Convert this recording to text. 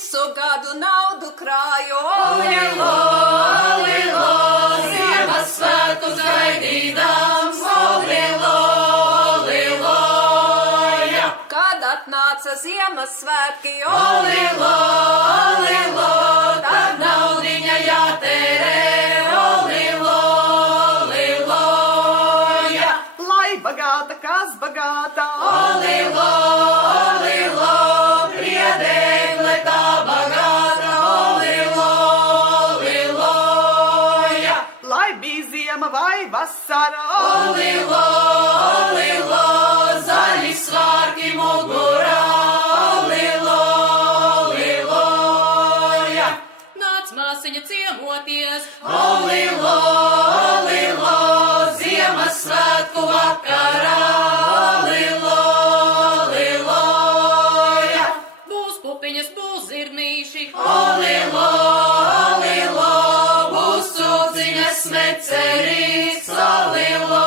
visu gadu naudu krāju. Olilo, olilo, Ziemassvētkus gaidīdams, olilo, olilo, ja. Kad atnāca Ziemassvētki, Olilo, olilo, tad naudiņa jātērē, olilo, olilo, ja. Lai bagāta, kas bagāta, Olilo, olilo, priedēgle tā bagāta, olilo, olilo, ja. lai bija ziema vai vasara, Olilo, olilo, zaļi svārki mugurā, olilo, olilo, ja. Nāc māsiņa ciemoties, Olilo, olilo, Ziemassvētku vakarā, olilo, olilo, ja. būs pupiņas, būs zirnīši, Olilo, olilo, būs cūciņas mecerīts, olilo,